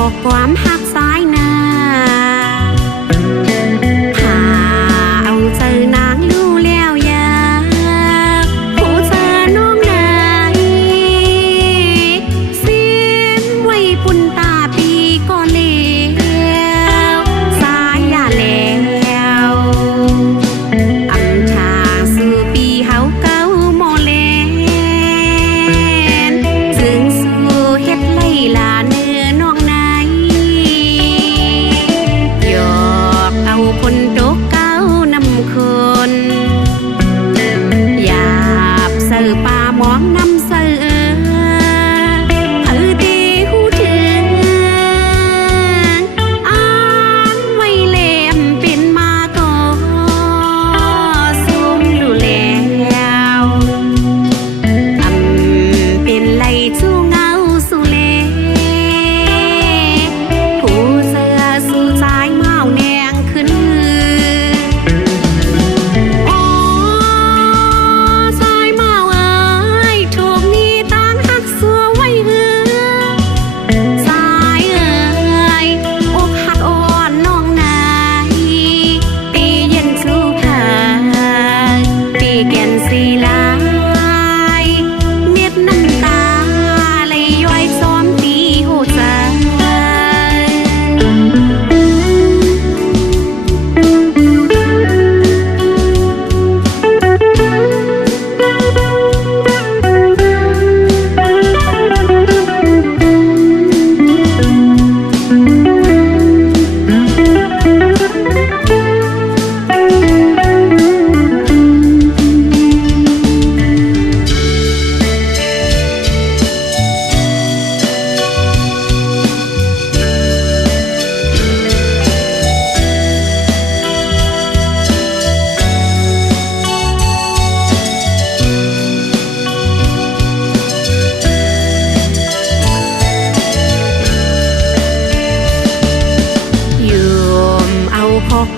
ขอความหัก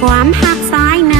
ความหักสายนะ